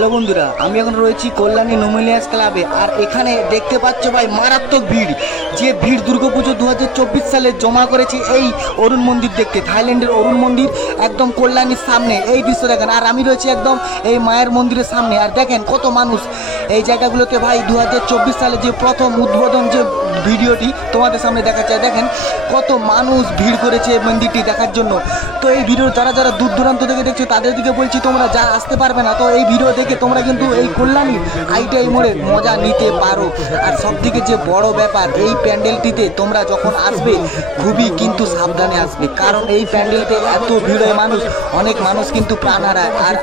Hello বন্ধুরা, আমি এখন রয়েছি কল্যাণী লুমিনাস ক্লাবে। আর এখানে দেখতে পাচ্ছ ভাই মারাত্মক ভিড়। যে ভিড় দুর্গাপুজো 2024 সালে জমা করেছে এই অরুণ মন্দির দেখতে, থাইল্যান্ডের অরুণ মন্দির একদম কল্যাণীর সামনে। এই দৃশ্য দেখেন, আর আমি রয়েছি একদম এই মায়ের মন্দিরের সামনে। আর দেখেন কত মানুষ এই জায়গাগুলোতে ভাই 2024 সালে যে প্রথম উদ্বোধন যে ভিডিওটি তোমাদের সামনে দেখা যায়। দেখেন কত মানুষ ভিড় করেছে এই মন্দিরটি দেখার জন্য। তো এই ভিডিও যারা যারা দূর দূরান্ত থেকে দেখছো তাদের দিকে বলছি, তোমরা যা আসতে পারবে না তো এই ভিডিও দেখে তোমরা কিন্তু এই কল্যাণী আইটিআই মোড়ে মজা নিতে পারো। আর সবথেকে যে বড় ব্যাপার, এই প্যান্ডেলটিতে তোমরা যখন আসবে খুবই কিন্তু সাবধানে আসবে, কারণ এই প্যান্ডেলতে এত ভিড় হয়, মানুষ অনেক মানুষ কিন্তু প্রাণ হারায়। আর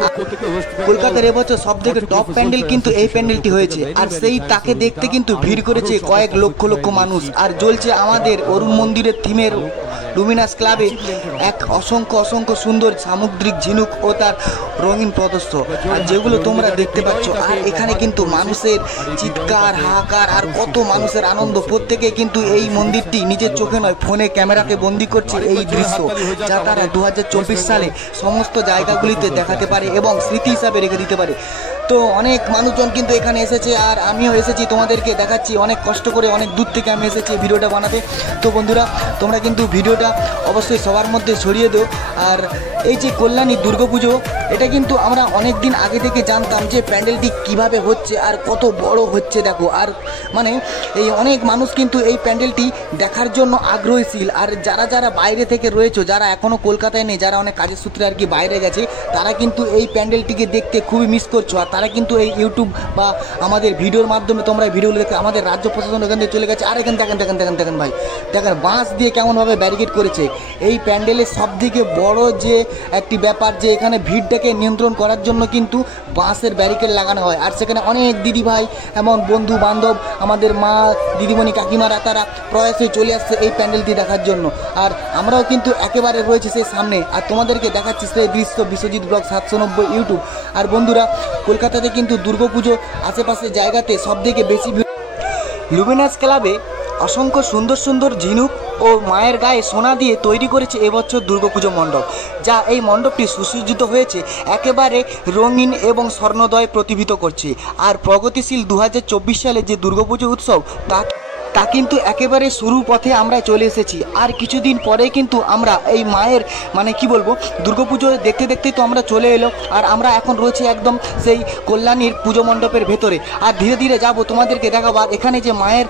কলকাতার এবছর সব থেকে টপ প্যান্ডেল কিন্তু এই প্যান্ডেলটি হয়েছে। আর সেই তাকে দেখতে কিন্তু ভিড় করেছে কয়েক লক্ষ লক্ষ মানুষ। আর জ্বলছে আমাদের অরুণ মন্দিরের থিমের লুমিনাস ক্লাবে এক অসংখ্য সুন্দর সামুদ্রিক ঝিনুক ও তার রঙিন প্রদর্শন, আর যেগুলো তোমরা দেখতে পাচ্ছ। আর এখানে কিন্তু মানুষের চিৎকার, হাহাকার, আর কত মানুষের আনন্দ। প্রত্যেকে কিন্তু এই মন্দিরটি নিজের চোখে নয় ফোনে ক্যামেরাকে বন্দি করছে এই দৃশ্য, যা তারা 2024 সালে সমস্ত জায়গাগুলিতে দেখাতে পারে এবং স্মৃতি হিসাবে রেখে দিতে পারে। তো অনেক মানুষজন কিন্তু এখানে এসেছে, আর আমিও এসেছি, তোমাদেরকে দেখাচ্ছি। অনেক কষ্ট করে অনেক দূর থেকে আমি এসেছি ভিডিওটা বানাতে। তো বন্ধুরা, তোমরা কিন্তু ভিডিওটা অবশ্যই সবার মধ্যে ছড়িয়ে দাও। আর এই যে কল্যাণী দুর্গাপুজো, এটা কিন্তু আমরা অনেক দিন আগে থেকে জানতাম যে প্যান্ডেলটি কিভাবে হচ্ছে আর কত বড় হচ্ছে। দেখো, আর মানে এই অনেক মানুষ কিন্তু এই প্যান্ডেলটি দেখার জন্য আগ্রহীশীল। আর যারা যারা বাইরে থেকে রয়েছে, যারা এখনও কলকাতায় নেই, যারা অনেক কাজের সূত্রে আর কি বাইরে গেছে, তারা কিন্তু এই প্যান্ডেলটিকে দেখতে খুবই মিস করছো। আর তারা কিন্তু এই ইউটিউব বা আমাদের ভিডিওর মাধ্যমে তোমরা এই ভিডিওগুলো দেখে আমাদের রাজ্য প্রশাসন এখান থেকে চলে গেছে। আর এখানে দেখেন দেখেন দেখেন দেখেন ভাই, দেখেন বাঁশ দিয়ে কেমনভাবে ব্যারিকেড করেছে। এই প্যান্ডেলের সবথেকে বড় যে একটি ব্যাপার, যে এখানে ভিড়টাকে নিয়ন্ত্রণ করার জন্য কিন্তু বাঁশের ব্যারিকেড লাগানো হয়। আর সেখানে অনেক দিদি ভাই এমন বন্ধু বান্ধব, আমাদের মা, দিদিমণি, কাকিমারা, তারা প্রয়াসে চলে আসছে এই প্যান্ডেলটি দেখার জন্য। আর আমরাও কিন্তু একেবারে রয়েছে সেই সামনে, আর তোমাদেরকে দেখাচ্ছি সেই দৃশ্য বিশ্বজিৎ ব্লগ 790 ইউটিউব। আর বন্ধুরা, কলকাতাতে কিন্তু দুর্গাপুজো আশেপাশের জায়গাতে সবথেকে বেশি ভিড়। লুমিনাস ক্লাবে অসংখ্য সুন্দর সুন্দর ঝিনুক ও মায়ের গায়ে সোনা দিয়ে তৈরি করেছে এবছর দুর্গাপুজো মণ্ডপ, যা এই মণ্ডপটি সুসজ্জিত হয়েছে একেবারে রঙিন এবং স্বর্ণোদয় প্রতিভিত করছে। আর প্রগতিশীল 2024 সালে যে দুর্গাপুজো উৎসব তা কিন্তু একেবারে শুরু পথে আমরা চলে এসেছি। আর কিছুদিন পরে কিন্তু আমরা এই মায়ের মানে কি বলবো, দুর্গাপুজো দেখতে দেখতেই তো আমরা চলে এলো। আর আমরা এখন রয়েছে একদম সেই কল্যাণীর পুজো মণ্ডপের ভেতরে। আর ধীরে ধীরে যাব, তোমাদেরকে দেখাবো। আর এখানে যে মায়ের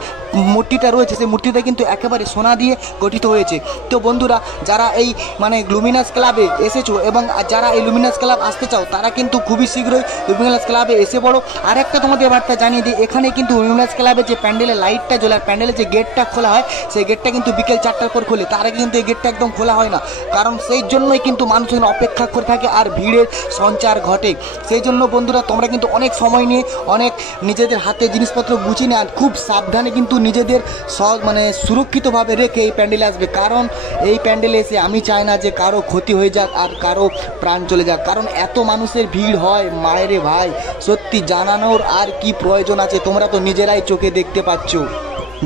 মূর্তিটা রয়েছে, সেই মূর্তিটা কিন্তু একেবারে সোনা দিয়ে গঠিত হয়েছে। তো বন্ধুরা, যারা এই মানে লুমিনাস ক্লাবে এসেছো এবং যারা এই লুমিনাস ক্লাব আসতে চাও, তারা কিন্তু খুবই শীঘ্রই লুমিনাস ক্লাবে এসে পড়ো। আর একটা তোমাদের বার্তা জানিয়ে দিই, এখানে কিন্তু লুমিনাস ক্লাবে যে প্যান্ডেলের লাইটটা জ্বলে, প্যান্ডেলের যে গেটটা খোলা হয়, সেই গেটটা কিন্তু বিকেল 4টার পর খোলে। তার আগে কিন্তু এই গেটটা একদম খোলা হয় না, কারণ সেই জন্যই কিন্তু মানুষ এখানে অপেক্ষা করে থাকে আর ভিড়ের সঞ্চার ঘটে। সেই জন্য বন্ধুরা, তোমরা কিন্তু অনেক সময় নিয়ে অনেক নিজেদের হাতে জিনিসপত্র গুছিয়ে নেয়, আর খুব সাবধানে কিন্তু নিজেদের মানে সুরক্ষিতভাবে রেখে এই প্যান্ডেলে আসবে। কারণ এই প্যান্ডেলে এসে আমি চাই না যে কারো ক্ষতি হয়ে যাক আর কারো প্রাণ চলে যাক, কারণ এত মানুষের ভিড় হয়। মায়েরে ভাই, সত্যি জানানোর আর কি প্রয়োজন আছে, তোমরা তো নিজেরাই চোখে দেখতে পাচ্ছ।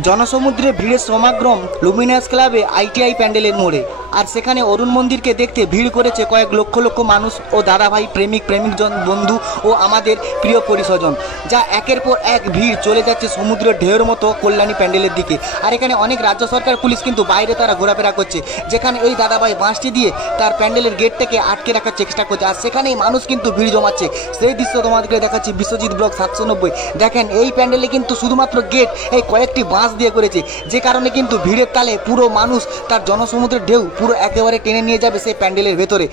জনসমুদ্রে ভিড়ের সমাগম লুমিনাস ক্লাবে আইটিআই প্যান্ডেলের মোড়ে। আর সেখানে অরুণ মন্দিরকে দেখতে ভিড় করেছে কয়েক লক্ষ লক্ষ মানুষ ও দাদাভাই, প্রেমিকজন, বন্ধু ও আমাদের প্রিয় পরিস্বজন, যা একের পর এক ভিড় চলে যাচ্ছে সমুদ্রের ঢেউয়ের মতো কল্যাণী প্যান্ডেলের দিকে। আর এখানে অনেক রাজ্য সরকার পুলিশ কিন্তু বাইরে তারা ঘোরাফেরা করছে, যেখানে এই দাদাভাই বাঁশটি দিয়ে তার প্যান্ডেলের গেটটাকে আটকে রাখার চেষ্টা করছে। আর সেখানেই মানুষ কিন্তু ভিড় জমাচ্ছে। সেই দৃশ্য তোমাদেরকে দেখাচ্ছি বিশ্বজিৎ ব্লগ 790। দেখেন, এই প্যান্ডেলে কিন্তু শুধুমাত্র গেট এই কয়েকটি বাঁশ দিয়ে করেছে, যে কারণে কিন্তু ভিড়ের তালে পুরো মানুষ তার জনসমুদ্রের ঢেউ পুরো একেবারে টেনে নিয়ে যাবে সেই প্যান্ডেলের ভেতরে।